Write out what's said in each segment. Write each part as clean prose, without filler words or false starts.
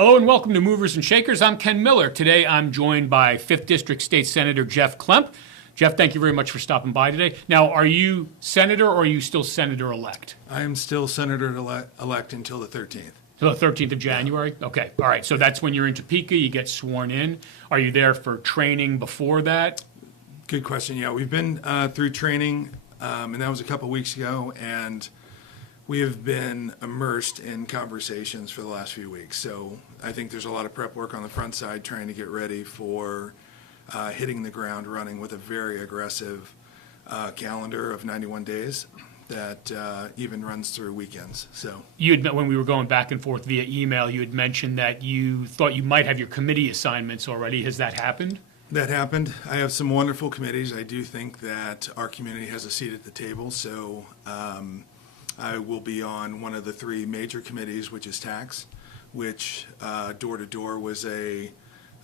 Hello and welcome to Movers and Shakers. I'm Ken Miller. Today I'm joined by 5th District State Senator Jeff Klemp. Jeff, thank you very much for stopping by today. Now, are you senator or are you still senator-elect? I am still senator-elect until the 13th. So the 13th of January? Yeah. Okay, all right. So that's when you're in Topeka, you get sworn in. Are you there for training before that? Good question. Yeah, we've been through training, and that was a couple weeks ago, and we have been immersed in conversations for the last few weeks. So I think there's a lot of prep work on the front side trying to get ready for hitting the ground running with a very aggressive calendar of 91 days that even runs through weekends. So You had, when we were going back and forth via email, you had mentioned that you thought you might have your committee assignments already. Has that happened? that happened. I have some wonderful committees. I do think that our community has a seat at the table. So I will be on one of the three major committees, which is tax, which door to door was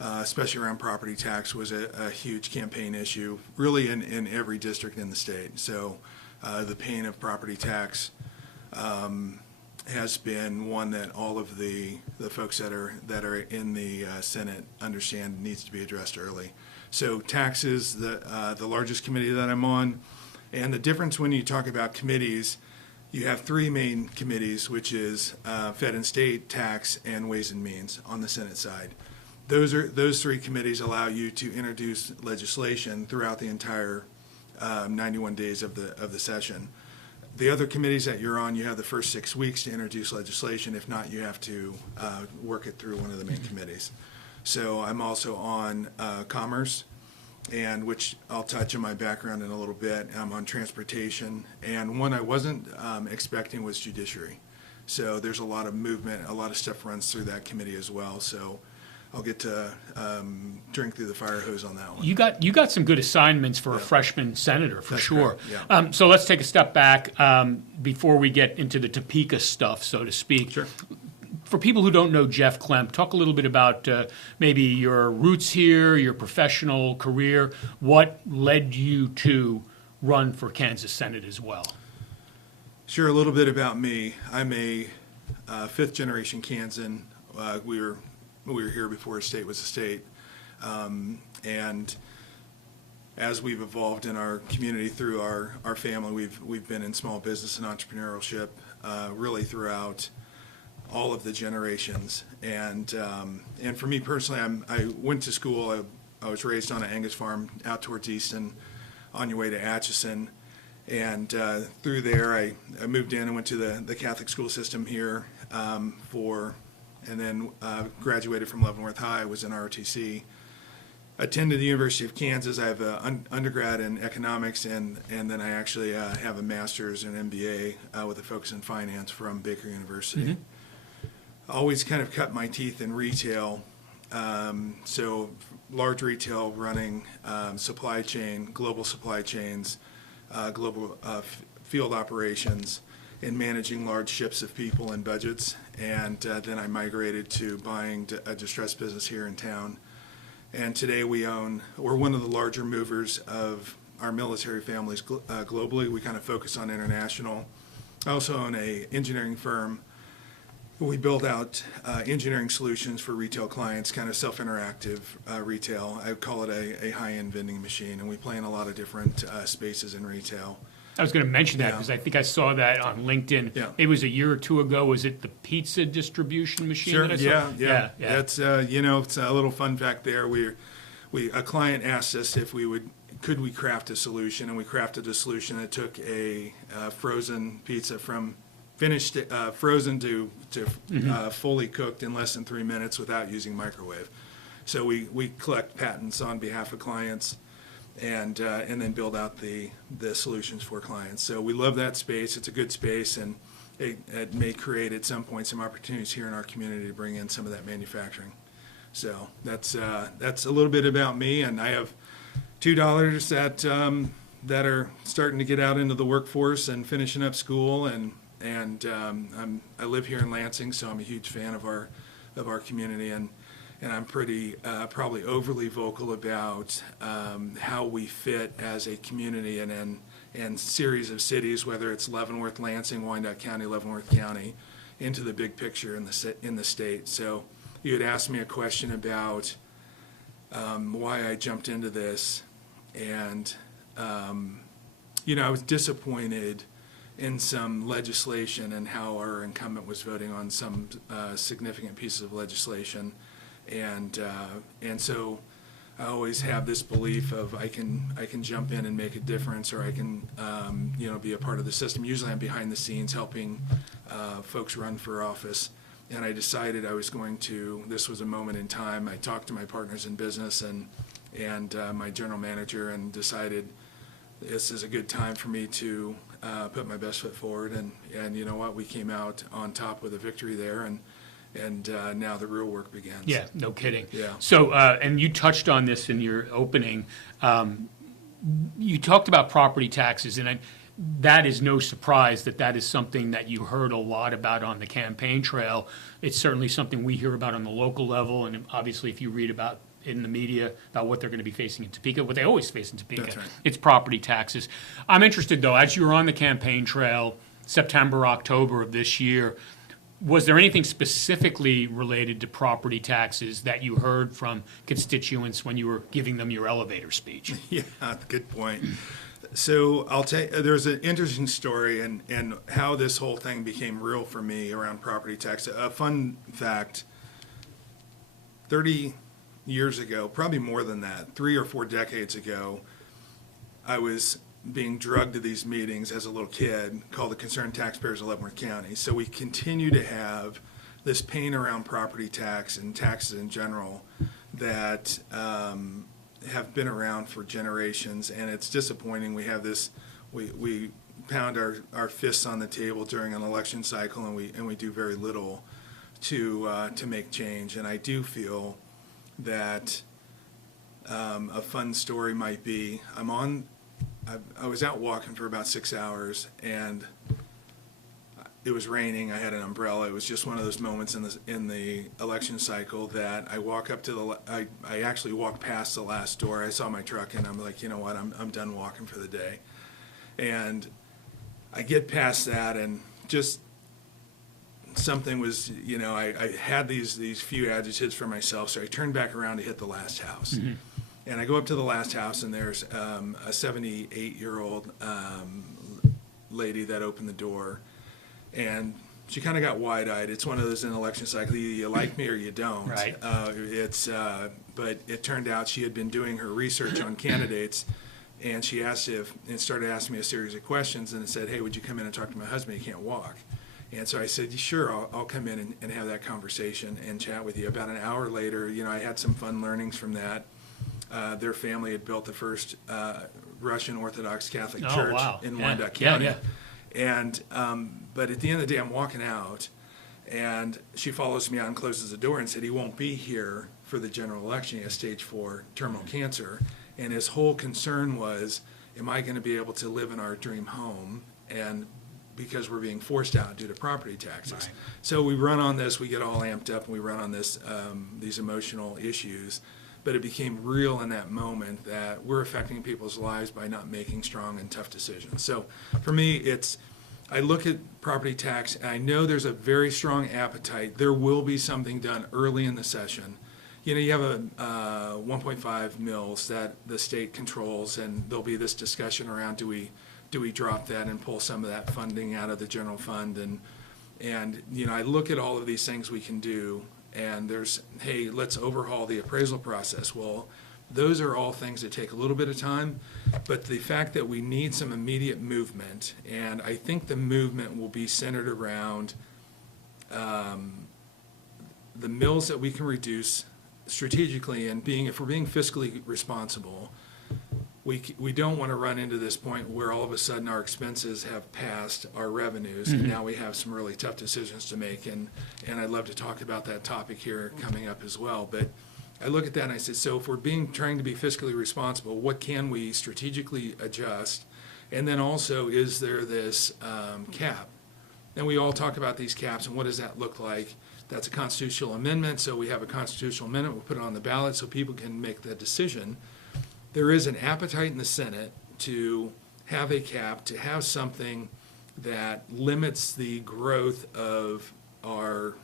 especially around property tax, was a huge campaign issue, really in every district in the state. So the pain of property tax has been one that all of the folks that are in the Senate understand needs to be addressed early. So tax is the largest committee that I'm on, and the difference when you talk about committees, you have three main committees, which is Fed and State, Tax, and Ways and Means on the Senate side. Those three committees allow you to introduce legislation throughout the entire 91 days of the session. The other committees that you're on, you have the first 6 weeks to introduce legislation. If not, you have to work it through one of the main committees. So I'm also on Commerce, and which I'll touch on my background in a little bit. I'm on Transportation, and one I wasn't expecting was Judiciary. So there's a lot of movement, a lot of stuff runs through that committee as well. So I'll get to drink through the fire hose on that one. You got some good assignments for a freshman senator, for That's sure. correct, yeah. So let's take a step back before we get into the Topeka stuff, so to speak. Sure. For people who don't know Jeff Klemp, talk a little bit about maybe your roots here, your professional career. What led you to run for Kansas Senate as well? Sure, a little bit about me. I'm a fifth generation Kansan. We were here before a state was a state, and as we've evolved in our community through our family, we've been in small business and entrepreneurship really throughout all of the generations. And for me personally, I went to school. I was raised on an Angus farm out towards Easton, on your way to Atchison, and through there I moved in and went to the Catholic school system here and then graduated from Leavenworth High, was in ROTC. Attended the University of Kansas. I have an undergrad in economics, and then I actually have a master's and MBA with a focus in finance from Baker University. Mm-hmm. Always kind of cut my teeth in retail, so large retail running supply chain, global supply chains, global field operations, in managing large ships of people and budgets, and then I migrated to buying a distressed business here in town. And today we're one of the larger movers of our military families globally. We kind of focus on international. I also own an engineering firm. We build out engineering solutions for retail clients, kind of self-interactive retail. I call it a high-end vending machine, and we play in a lot of different spaces in retail. I was going to mention that because I think I saw that on LinkedIn. Yeah. It was a year or two ago. Was it the pizza distribution machine? Sure. That I saw? Yeah. That's it's a little fun fact there. A client asked us if could we craft a solution, and we crafted a solution that took a frozen pizza from finished frozen to fully cooked in less than 3 minutes without using microwave. So we collect patents on behalf of clients, and then build out the solutions for clients. So we love that space. It's a good space, and it may create at some point some opportunities here in our community to bring in some of that manufacturing. So that's a little bit about me, and I have two daughters that are starting to get out into the workforce and finishing up school, and I live here in Lansing, so I'm a huge fan of our community, and I'm pretty probably overly vocal about how we fit as a community and series of cities, whether it's Leavenworth, Lansing, Wyandotte County, Leavenworth County, into the big picture in the state. So you had asked me a question about why I jumped into this, and I was disappointed in some legislation and how our incumbent was voting on some significant pieces of legislation, and so I always have this belief of I can jump in and make a difference, or I can be a part of the system. Usually I'm behind the scenes helping folks run for office, and I decided this was a moment in time. I talked to my partners in business and my general manager, and decided this is a good time for me to put my best foot forward, and you know what, we came out on top with a victory there, and now the real work begins. Yeah, no kidding. Yeah. So, and you touched on this in your opening. You talked about property taxes, and that is no surprise that is something that you heard a lot about on the campaign trail. It's certainly something we hear about on the local level, and obviously if you read about in the media about what they're going to be facing in Topeka, what they always face in Topeka, That's right. It's property taxes. I'm interested, though, as you were on the campaign trail, September, October of this year, was there anything specifically related to property taxes that you heard from constituents when you were giving them your elevator speech? Yeah, good point. So I'll tell you, there's an interesting story and how this whole thing became real for me around property tax. A fun fact, 30 years ago, probably more than that, 3 or 4 decades ago, I was being drugged to these meetings as a little kid called the Concerned Taxpayers of Leavenworth County. So we continue to have this pain around property tax and taxes in general that have been around for generations, and it's disappointing. We have this, we pound our fists on the table during an election cycle, and we do very little to make change. And I do feel that a fun story might be, I was out walking for about 6 hours, and it was raining. I had an umbrella. It was just one of those moments in the election cycle that I walk up to I actually walked past the last door. I saw my truck, and I'm like, you know what? I'm done walking for the day. And I get past that, and just something was, I had these few adjectives for myself, so I turned back around to hit the last house. Mm-hmm. And I go up to the last house, and there's a 78-year-old lady that opened the door, and she kind of got wide-eyed. It's one of those in an election cycle, either you like me or you don't. Right. But it turned out she had been doing her research on candidates, and she started asking me a series of questions, and it said, hey, would you come in and talk to my husband? He can't walk. And so I said, sure, I'll come in and have that conversation and chat with you. About an hour later, I had some fun learnings from that. Their family had built the first Russian Orthodox Catholic church in Wyandotte County. Yeah. And but at the end of the day, I'm walking out, and she follows me out and closes the door and said he won't be here for the general election. He has stage 4 terminal cancer, and his whole concern was, am I going to be able to live in our dream home? And because we're being forced out due to property taxes. Right. So we run on this, we get all amped up, and we run on this these emotional issues. But it became real in that moment that we're affecting people's lives by not making strong and tough decisions. So for me, I look at property tax, and I know there's a very strong appetite. There will be something done early in the session. You have a 1.5 mils that the state controls, and there'll be this discussion around do we drop that and pull some of that funding out of the general fund, and I look at all of these things we can do. And hey, let's overhaul the appraisal process. Well, those are all things that take a little bit of time, but the fact that we need some immediate movement, and I think the movement will be centered around the mills that we can reduce strategically, and if we're being fiscally responsible, we don't want to run into this point where all of a sudden our expenses have passed our revenues, and now we have some really tough decisions to make, and I'd love to talk about that topic here coming up as well. But I look at that and I say, so if we're trying to be fiscally responsible, what can we strategically adjust? And then also, is there this cap? And we all talk about these caps, and what does that look like? That's a constitutional amendment, so we have a constitutional amendment, we'll put it on the ballot so people can make that decision. There is an appetite in the Senate to have a cap, to have something that limits the growth of our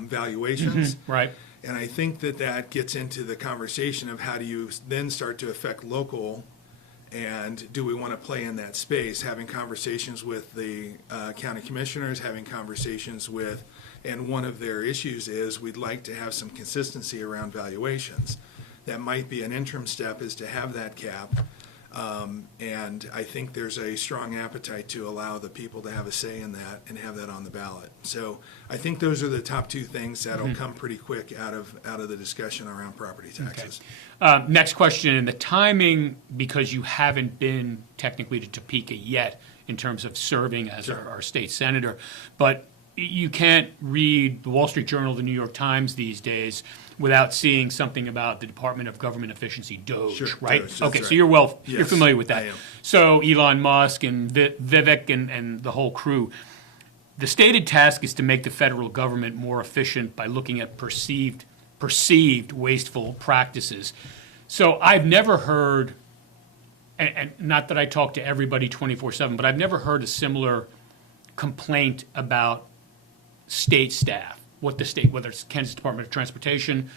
valuations. Right. And I think that that gets into the conversation of how do you then start to affect local, and do we want to play in that space? Having conversations with the county commissioners, having conversations with, and one of their issues is we'd like to have some consistency around valuations. That might be an interim step, is to have that cap. And I think there's a strong appetite to allow the people to have a say in that and have that on the ballot. So I think those are the top two things that'll come pretty quick out of the discussion around property taxes. Next question, and the timing, because you haven't been technically to Topeka yet in terms of serving as our state senator, but you can't read the Wall Street Journal, the New York Times these days without seeing something about the Department of Government Efficiency, DOGE, Sure, right? DOGE, that's Okay, right. so you're Yes, familiar with that. I am. So Elon Musk and Vivek and the whole crew. The stated task is to make the federal government more efficient by looking at perceived wasteful practices. So I've never heard, and not that I talk to everybody 24/7, but I've never heard a similar complaint about state staff, whether it's Kansas Department of Transportation,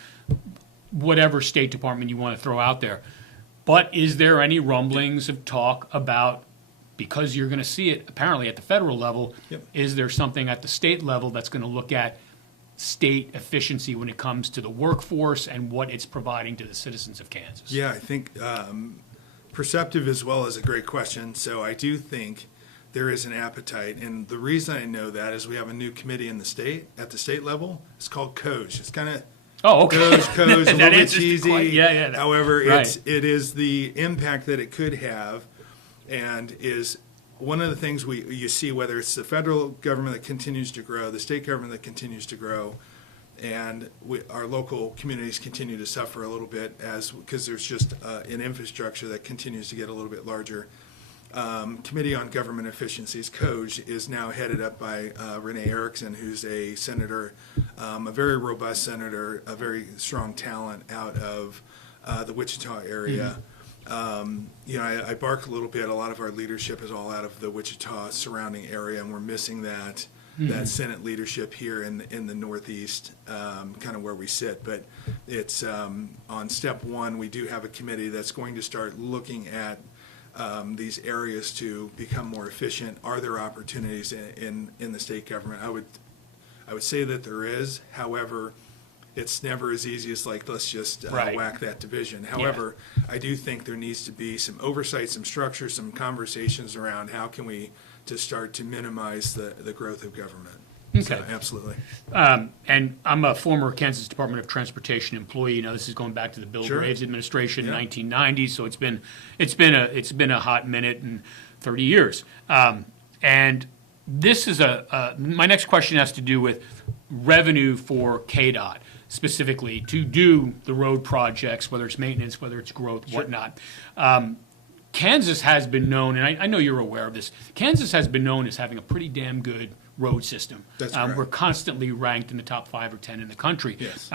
whatever state department you want to throw out there. But is there any rumblings of talk about, because you're going to see it apparently at the federal level, Yep. is there something at the state level that's going to look at state efficiency when it comes to the workforce and what it's providing to the citizens of Kansas? Yeah, I think perceptive as well is a great question. So I do think there is an appetite, and the reason I know that is we have a new committee in the state, at the state level. It's called COGE. It's kind of COGE, a That little bit answers the cheesy. question. Yeah. However, Right. it is the impact that it could have, and is one of the things you see, whether it's the federal government that continues to grow, the state government that continues to grow, and our local communities continue to suffer a little bit because there's just an infrastructure that continues to get a little bit larger. Committee on Government Efficiencies, COGE, is now headed up by Renee Erickson, who's a senator, a very robust senator, a very strong talent out of the Wichita area. I bark a little bit. A lot of our leadership is all out of the Wichita surrounding area, and we're missing that Senate leadership here in the Northeast, kind of where we sit. But it's on step one, we do have a committee that's going to start looking at these areas to become more efficient. Are there opportunities in the state government? I would say that there is. However, it's never as easy as let's just Right. whack that division. However, I do think there needs to be some oversight, some structure, some conversations around how can we to start to minimize the growth of government. Okay. So, absolutely. And I'm a former Kansas Department of Transportation employee. Now, this is going back to the Bill Sure. Graves administration in Yeah. 1990, so it's been a hot minute and 30 years. And this is my next question has to do with revenue for KDOT, specifically to do the road projects, whether it's maintenance, whether it's growth, whatnot. Kansas has been known, and I know you're aware of this, Kansas has been known as having a pretty damn good road system. That's correct. We're constantly ranked in the top 5 or 10 in the country. Yes.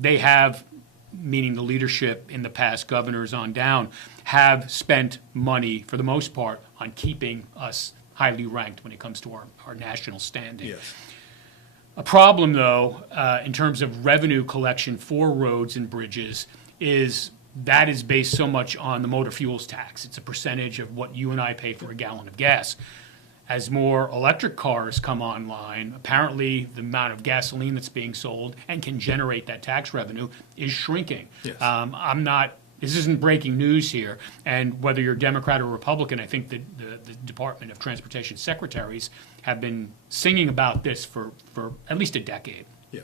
They have, meaning the leadership in the past, governors on down, have spent money, for the most part, on keeping us highly ranked when it comes to our national standing. Yes. A problem, though, in terms of revenue collection for roads and bridges is that is based so much on the motor fuels tax. It's a percentage of what you and I pay for a gallon of gas. As more electric cars come online, apparently the amount of gasoline that's being sold and can generate that tax revenue is shrinking. Yes. This isn't breaking news here, and whether you're Democrat or Republican, I think that the Department of Transportation secretaries have been singing about this for at least a decade. Yeah.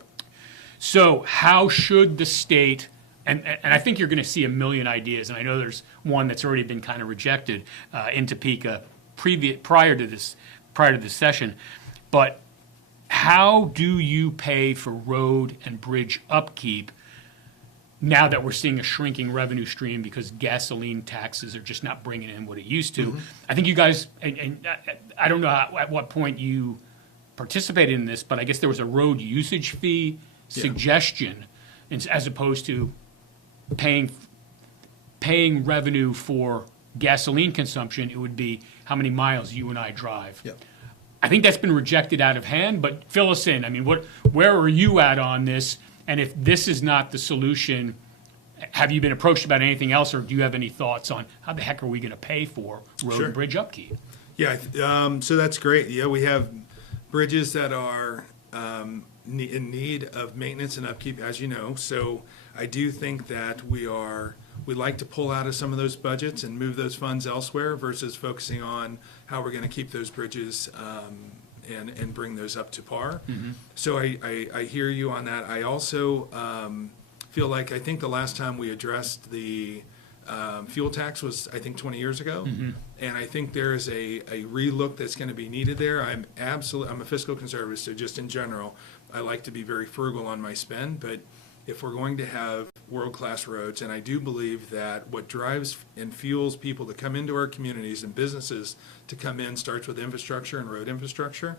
So how should the state, and I think you're going to see a million ideas, and I know there's one that's already been kind of rejected in Topeka prior to this session, but how do you pay for road and bridge upkeep now that we're seeing a shrinking revenue stream because gasoline taxes are just not bringing in what it used to? I think you guys, and I don't know at what point you participated in this, but I guess there was a road usage fee suggestion as opposed to paying revenue for gasoline consumption. It would be how many miles you and I drive. Yep. I think that's been rejected out of hand, but fill us in. I mean, where are you at on this? And if this is not the solution, have you been approached about anything else, or do you have any thoughts on how the heck are we going to pay for road Sure. and bridge upkeep? Yeah, so that's great. Yeah, we have bridges that are in need of maintenance and upkeep, as you know. So I do think that we'd like to pull out of some of those budgets and move those funds elsewhere versus focusing on how we're going to keep those bridges and bring those up to par. So I hear you on that. I also feel like I think the last time we addressed the fuel tax was, I think, 20 years ago. And I think there is a relook that's going to be needed there. I'm a fiscal conservative, so just in general, I like to be very frugal on my spend. But if we're going to have world-class roads, and I do believe that what drives and fuels people to come into our communities and businesses to come in starts with infrastructure and road infrastructure.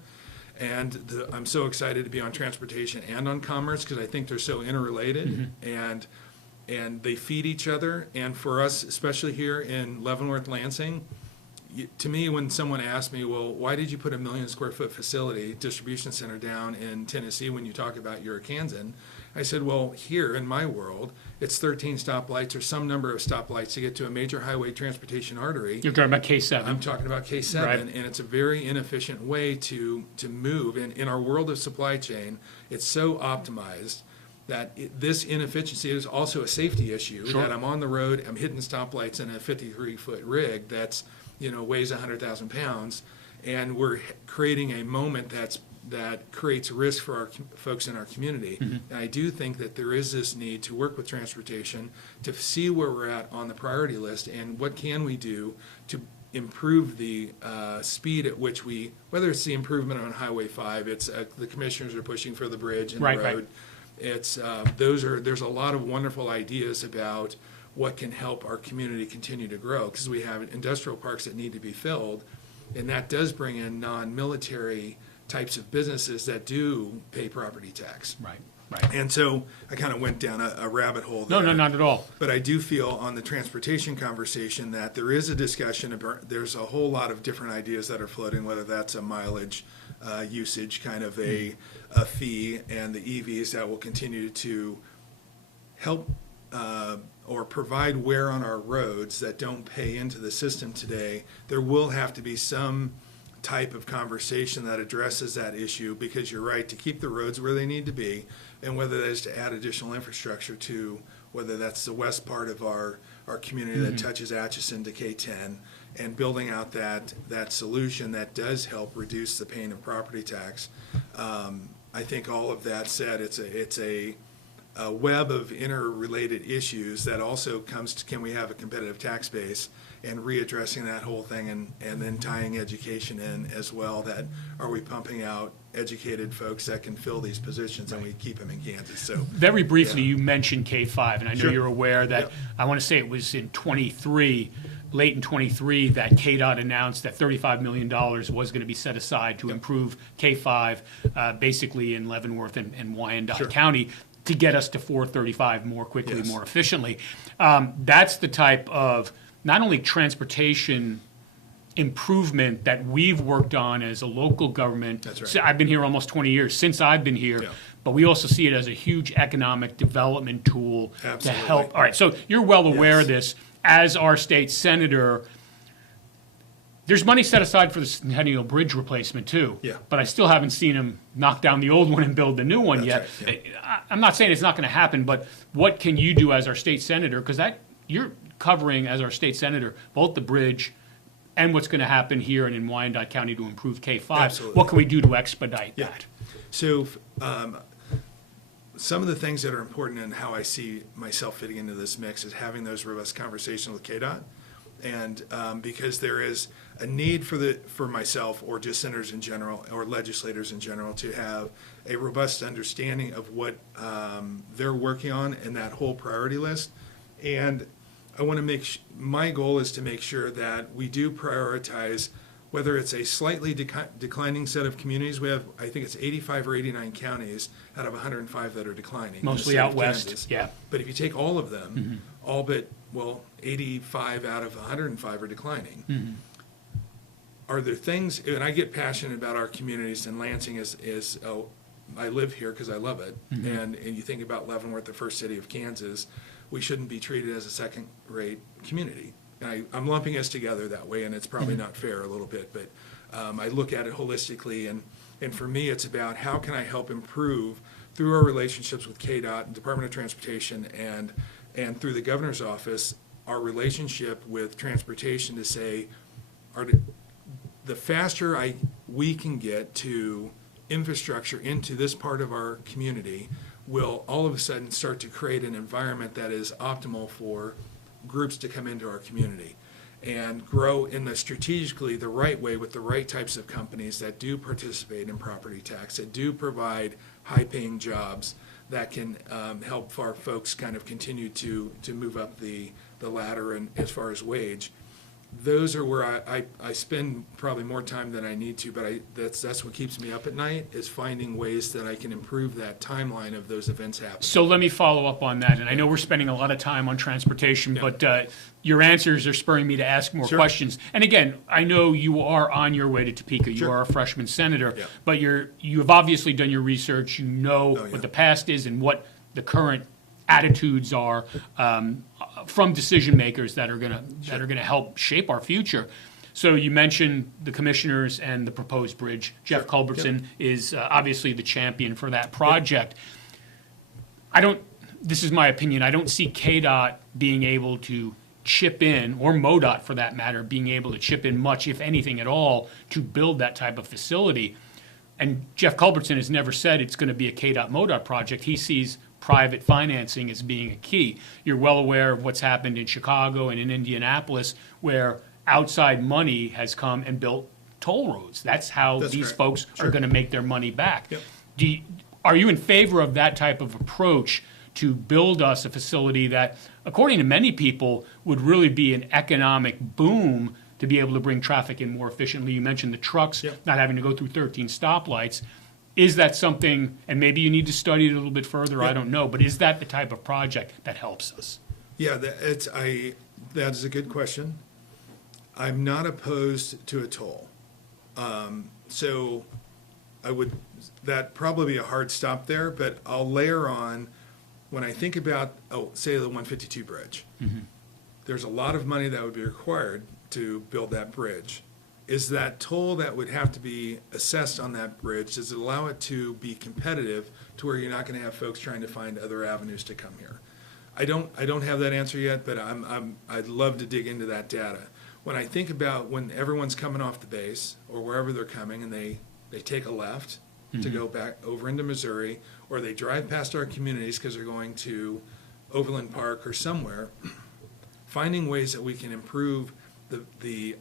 And I'm so excited to be on transportation and on commerce because I think they're so interrelated. And they feed each other. And for us, especially here in Leavenworth, Lansing, to me, when someone asked me, well, why did you put a 1 million square foot facility, distribution center down in Tennessee when you talk about you're a Kansan? I said, well, here in my world, it's 13 stoplights or some number of stoplights to get to a major highway transportation artery. You're talking about K7. I'm talking about K7, Right. and it's a very inefficient way to move. And in our world of supply chain, it's so optimized that this inefficiency is also a safety issue. Sure. That I'm on the road, I'm hitting stoplights in a 53-foot rig that's weighs 100,000 pounds, and we're creating a moment that creates risk for our folks in our community. And I do think that there is this need to work with transportation to see where we're at on the priority list and what can we do to improve the speed at which whether it's the improvement on Highway 5, it's the commissioners are pushing for the bridge and Right, the right. road. It's there's a lot of wonderful ideas about what can help our community continue to grow because we have industrial parks that need to be filled, and that does bring in non-military types of businesses that do pay property tax. Right. And so I kind of went down a rabbit hole No, there. no, not at all. But I do feel on the transportation conversation that there is a discussion about, there's a whole lot of different ideas that are floating, whether that's a mileage usage kind of a fee, and the EVs that will continue to help or provide wear on our roads that don't pay into the system today. There will have to be some type of conversation that addresses that issue, because you're right, to keep the roads where they need to be, and whether that is to add additional infrastructure to, whether that's the west part of our community that touches Atchison to K10, and building out that solution that does help reduce the pain of property tax. I think all of that said, it's a web of interrelated issues that also comes to, can we have a competitive tax base, and readdressing that whole thing, and then tying education in as well, that are we pumping out educated folks that can fill these positions, and we keep them in Kansas. So Very briefly, Yeah. you mentioned K5, and I know Sure. you're aware that, Yep. I want to say it was in late in 23, that KDOT announced that $35 million was going to be set aside to improve K5, basically in Leavenworth and Wyandotte Sure. County, to get us to 435 more quickly, Yes. more efficiently. That's the type of not only transportation improvement that we've worked on as a local government. That's right. So I've been here almost 20 years, since I've been here. Yeah. But we also see it as a huge economic development tool to Absolutely. help. All right, so you're well aware Yes. of this. As our state senator, there's money set aside for the Centennial Bridge replacement too. Yeah. But I still haven't seen him knock down the old one and build the new one yet. That's right, I'm not saying it's not going to happen, but what can you do as our state senator? Because you're covering, as our state senator, both the bridge and what's going to happen here and in Wyandotte County to improve K5. Absolutely. What can we do to expedite Yeah. that? So some of the things that are important in how I see myself fitting into this mix is having those robust conversations with KDOT. And because there is a need for myself, or just senators in general, or legislators in general, to have a robust understanding of what they're working on in that whole priority list. And I want to my goal is to make sure that we do prioritize, whether it's a slightly declining set of communities. We have, I think it's 85 or 89 counties out of 105 that are declining. in the Mostly state out of west, Kansas. yeah. But if you take all of them, all but, 85 out of 105 are declining. are there things, and I get passionate about our communities, and Lansing is I live here because I love it, and you think about Leavenworth, the first city of Kansas, we shouldn't be treated as a second-rate community. And I'm lumping us together that way, and it's probably not fair a little bit, but I look at it holistically, and for me, it's about how can I help improve through our relationships with KDOT and Department of Transportation and through the governor's office, our relationship with transportation to say, the faster we can get to infrastructure into this part of our community will all of a sudden start to create an environment that is optimal for groups to come into our community and grow in the strategically the right way with the right types of companies that do participate in property tax, that do provide high-paying jobs that can help our folks kind of continue to move up the ladder and as far as wage. Those are where I spend probably more time than I need to, but that's what keeps me up at night, is finding ways that I can improve that timeline of those events happening. So let me follow up on that. And I know we're spending a lot of time on transportation, but your answers are spurring me to ask more questions. And again, I know you are on your way to Topeka. You are a freshman senator, but you've obviously done your research. You know what the past is and what the current attitudes are from decision makers that are going to help shape our future. So you mentioned the commissioners and the proposed bridge. Jeff Culbertson is obviously the champion for that project. This is my opinion, I don't see KDOT being able to chip in, or MoDOT for that matter, being able to chip in much, if anything at all, to build that type of facility. And Jeff Culbertson has never said it's going to be a KDOT MoDOT project. He sees private financing as being a key. You're well aware of what's happened in Chicago and in Indianapolis, where outside money has come and built toll roads. That's how these folks are going to make their money back. Are you in favor of that type of approach to build us a facility that, according to many people, would really be an economic boom to be able to bring traffic in more efficiently? You mentioned the trucks not having to go through 13 stoplights. Is that something, and maybe you need to study it a little bit further, I don't know, but is that the type of project that helps us? Yeah, that is a good question. I'm not opposed to a toll. So that probably be a hard stop there, but I'll layer on, when I think about, say the 152 bridge, there's a lot of money that would be required to build that bridge. Is that toll that would have to be assessed on that bridge, does it allow it to be competitive to where you're not going to have folks trying to find other avenues to come here? I don't have that answer yet, but I'd love to dig into that data. When I think about when everyone's coming off the base or wherever they're coming and they take a left to go back over into Missouri, or they drive past our communities because they're going to Overland Park or somewhere, finding ways that we can improve the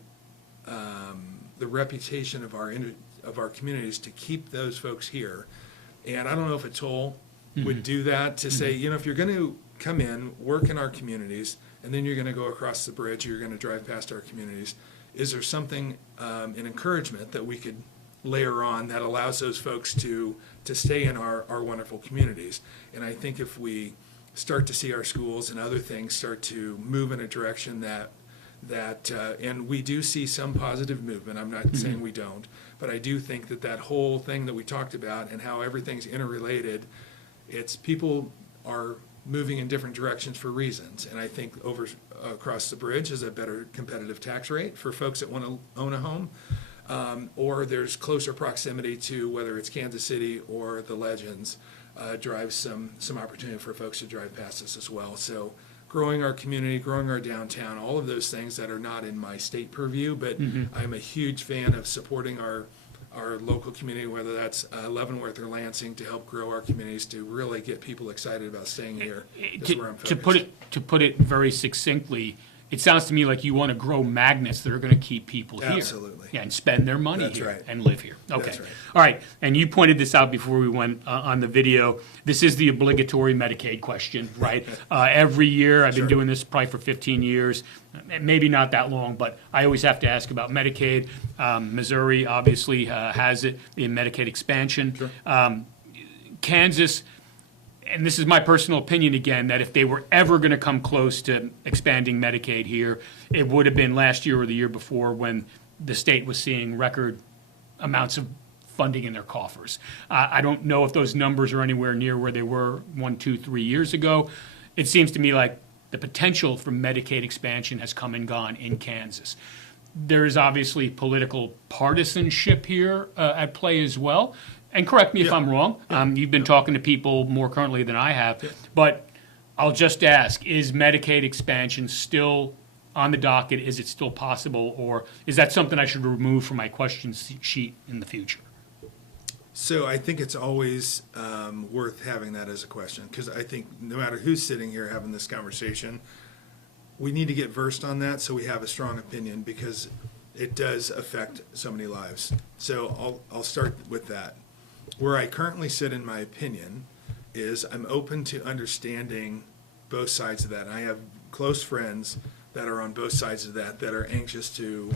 reputation of our communities to keep those folks here. And I don't know if a toll would do that, to say, if you're going to come in, work in our communities, and then you're going to go across the bridge, you're going to drive past our communities, is there something, an encouragement that we could layer on that allows those folks to stay in our wonderful communities? And I think if we start to see our schools and other things start to move in a direction that and we do see some positive movement. I'm not saying we don't, but I do think that whole thing that we talked about and how everything's interrelated, it's people are moving in different directions for reasons. And I think across the bridge is a better competitive tax rate for folks that want to own a home, or there's closer proximity to whether it's Kansas City or the Legends, drives some opportunity for folks to drive past us as well. So growing our community, growing our downtown, all of those things that are not in my state purview, but I'm a huge fan of supporting our local community, whether that's Leavenworth or Lansing, to help grow our communities, to really get people excited about staying here. Is where I'm focused. To put it very succinctly, it sounds to me like you want to grow magnets that are going to keep people here. Absolutely. Yeah, and spend their money That's here right. and live here. Okay. That's right. All right. And you pointed this out before we went on the video. This is the obligatory Medicaid question, right? Every year, I've been doing this probably for 15 years, maybe not that long, but I always have to ask about Medicaid. Missouri obviously has it in Medicaid expansion. Sure. Kansas, and this is my personal opinion again, that if they were ever going to come close to expanding Medicaid here, it would have been last year or the year before when the state was seeing record amounts of funding in their coffers. I don't know if those numbers are anywhere near where they were 1, 2, 3 years ago. It seems to me like the potential for Medicaid expansion has come and gone in Kansas. There is obviously political partisanship here at play as well. And correct me if I'm wrong. You've been talking to people more currently than I have. But I'll just ask, is Medicaid expansion still on the docket? Is it still possible? Or is that something I should remove from my question sheet in the future? So I think it's always worth having that as a question, because I think no matter who's sitting here having this conversation, we need to get versed on that so we have a strong opinion, because it does affect so many lives. So I'll start with that. Where I currently sit in my opinion is I'm open to understanding both sides of that. And I have close friends that are on both sides of that are anxious to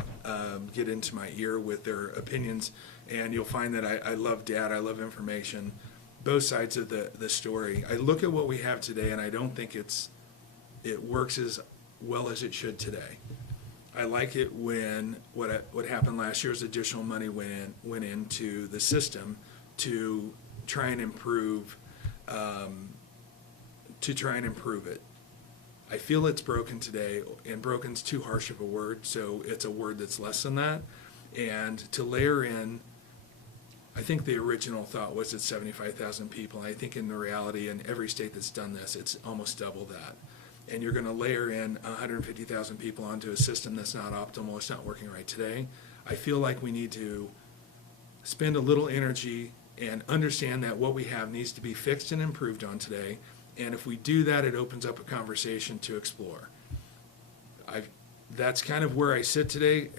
get into my ear with their opinions. And you'll find that I love data, I love information, both sides of the story. I look at what we have today, and I don't think it works as well as it should today. I like it when what happened last year is additional money went into the system to try and improve it. I feel it's broken today, and broken's too harsh of a word, so it's a word that's less than that. And to layer in, I think the original thought was it's 75,000 people, and I think in the reality in every state that's done this, it's almost double that. And you're going to layer in 150,000 people onto a system that's not optimal, it's not working right today. I feel like we need to spend a little energy and understand that what we have needs to be fixed and improved on today. And if we do that, it opens up a conversation to explore. That's kind of where I sit today.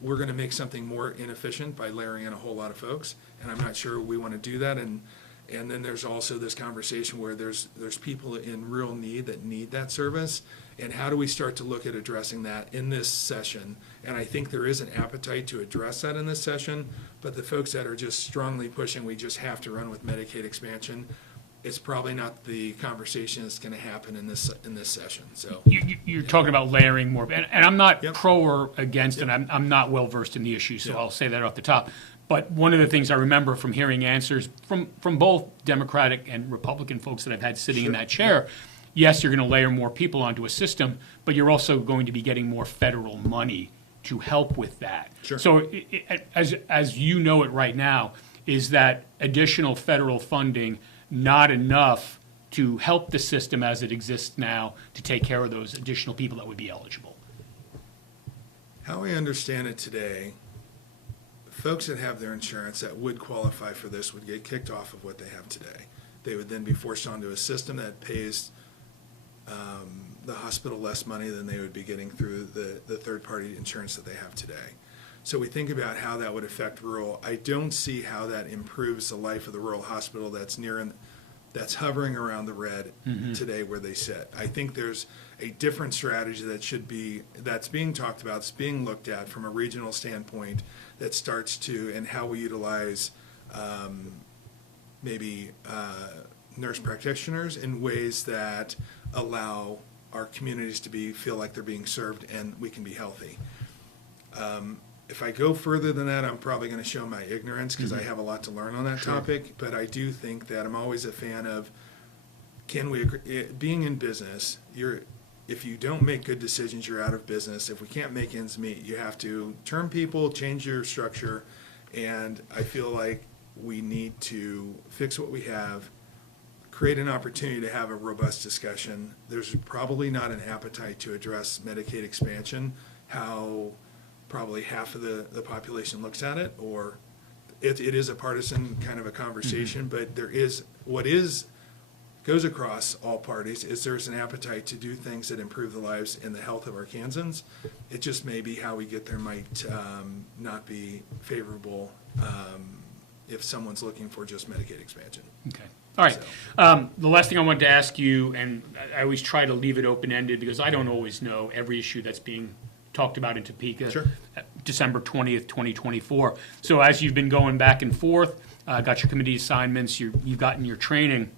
We're going to make something more inefficient by layering in a whole lot of folks, and I'm not sure we want to do that. And then there's also this conversation where there's people in real need that need that service, and how do we start to look at addressing that in this session? And I think there is an appetite to address that in this session, but the folks that are just strongly pushing, we just have to run with Medicaid expansion, it's probably not the conversation that's going to happen in this session. So You're talking about layering more, and I'm not Yep. pro or against, and I'm not well versed in the issue, so I'll say that off the top. But one of the things I remember from hearing answers from both Democratic and Republican folks that I've had sitting in that chair, yes, you're going to layer more people onto a system, but you're also going to be getting more federal money to help with that. Sure. So as you know it right now, is that additional federal funding not enough to help the system as it exists now to take care of those additional people that would be eligible? how I understand it today, folks that have their insurance that would qualify for this would get kicked off of what they have today. They would then be forced onto a system that pays the hospital less money than they would be getting through the third-party insurance that they have today. So we think about how that would affect rural. I don't see how that improves the life of the rural hospital that's hovering around the red today where they sit. I think there's a different strategy that's being talked about, that's being looked at from a regional standpoint, that starts to, and how we utilize maybe nurse practitioners in ways that allow our communities to feel like they're being served and we can be healthy. If I go further than that, I'm probably going to show my ignorance because I have a lot to learn on that topic, but I do think that I'm always a fan of, can we agree, being in business, if you don't make good decisions, you're out of business. If we can't make ends meet, you have to turn people, change your structure, and I feel like we need to fix what we have, create an opportunity to have a robust discussion. There's probably not an appetite to address Medicaid expansion, how probably half of the population looks at it, or it is a partisan kind of a conversation, but there is, goes across all parties, is there's an appetite to do things that improve the lives and the health of our Kansans. It just may be how we get there might not be favorable if someone's looking for just Medicaid expansion. Okay. All right. The last thing I wanted to ask you, and I always try to leave it open-ended because I don't always know every issue that's being talked about in Topeka, Sure. December 20th, 2024. So as you've been going back and forth, got your committee assignments, you've gotten your training,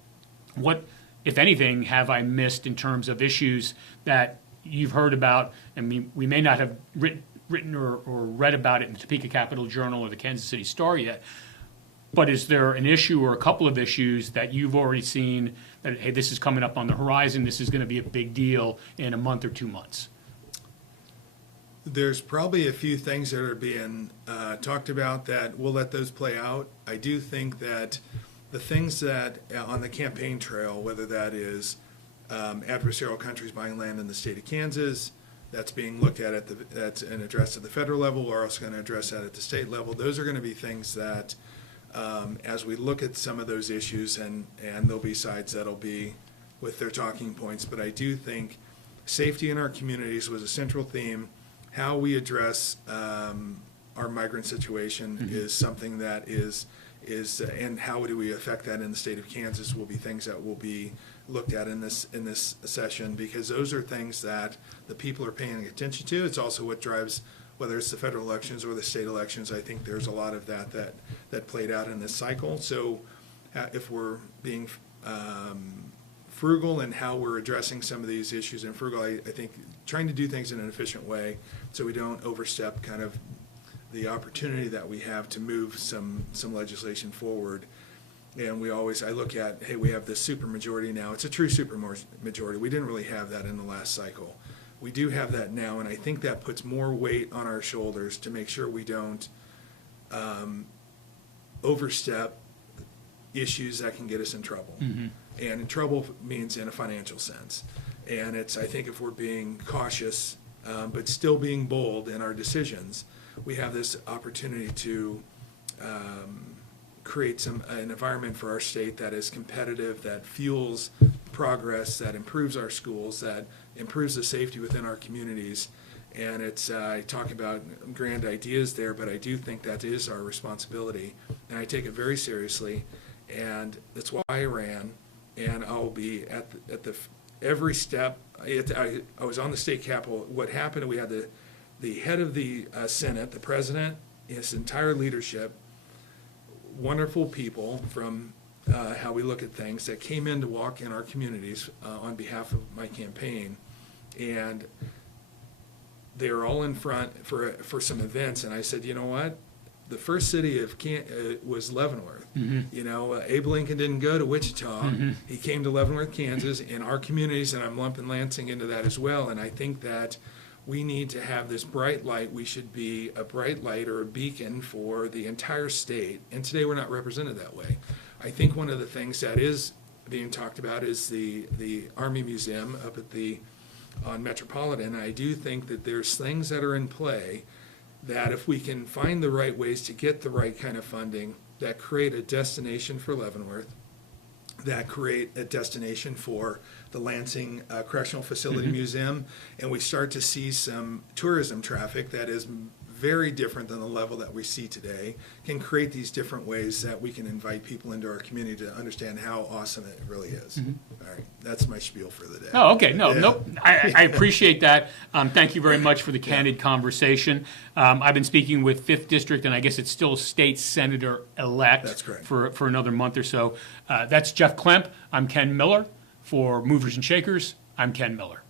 what, if anything, have I missed in terms of issues that you've heard about? I mean, we may not have written or read about it in the Topeka Capital Journal or the Kansas City Star yet. But is there an issue or a couple of issues that you've already seen that, hey, this is coming up on the horizon, this is going to be a big deal in a month or 2 months? There's probably a few things that are being talked about that we'll let those play out. I do think that the things that on the campaign trail, whether that is adversarial countries buying land in the state of Kansas, that's being looked at that's an address at the federal level. We're also going to address that at the state level. Those are going to be things that, as we look at some of those issues, and there'll be sides that'll be with their talking points. But I do think safety in our communities was a central theme. How we address our migrant situation is something that is, and how do we affect that in the state of Kansas will be things that will be looked at in this session, because those are things that the people are paying attention to. It's also what drives, whether it's the federal elections or the state elections. I think there's a lot of that played out in this cycle. So if we're being frugal in how we're addressing some of these issues, and frugal, I think trying to do things in an efficient way so we don't overstep kind of the opportunity that we have to move some legislation forward. And I look at, hey, we have this super majority now. It's a true super majority. We didn't really have that in the last cycle. We do have that now, and I think that puts more weight on our shoulders to make sure we don't overstep issues that can get us in trouble. Mm-hmm. And in trouble means in a financial sense. And I think if we're being cautious, but still being bold in our decisions, we have this opportunity to create an environment for our state that is competitive, that fuels progress, that improves our schools, that improves the safety within our communities. And I talk about grand ideas there, but I do think that is our responsibility. And I take it very seriously. And that's why I ran. And I'll be at every step. I was on the state capitol. What happened, we had the head of the Senate, the president, his entire leadership, wonderful people from how we look at things that came in to walk in our communities on behalf of my campaign. And they were all in front for some events. And I said, you know what? The first city of was Leavenworth. Mm-hmm. You know, Abe Lincoln didn't go to Wichita. Mm-hmm. He came to Leavenworth, Kansas, in our communities, and I'm lumping Lansing into that as well. And I think that we need to have this bright light. We should be a bright light or a beacon for the entire state. And today we're not represented that way. I think one of the things that is being talked about is the Army Museum up at on Metropolitan. I do think that there's things that are in play that if we can find the right ways to get the right kind of funding, that create a destination for Leavenworth, that create a destination for the Lansing Correctional Facility mm-hmm. Museum, and we start to see some tourism traffic that is very different than the level that we see today, can create these different ways that we can invite people into our community to understand how awesome it really is. Mm-hmm. All right, that's my spiel for the day. Oh, okay. No. I appreciate that. Thank you very much for the candid conversation. I've been speaking with 5th District, and I guess it's still State Senator-Elect. That's correct. For another month or so. That's Jeff Klemp. I'm Ken Miller. For Movers and Shakers, I'm Ken Miller.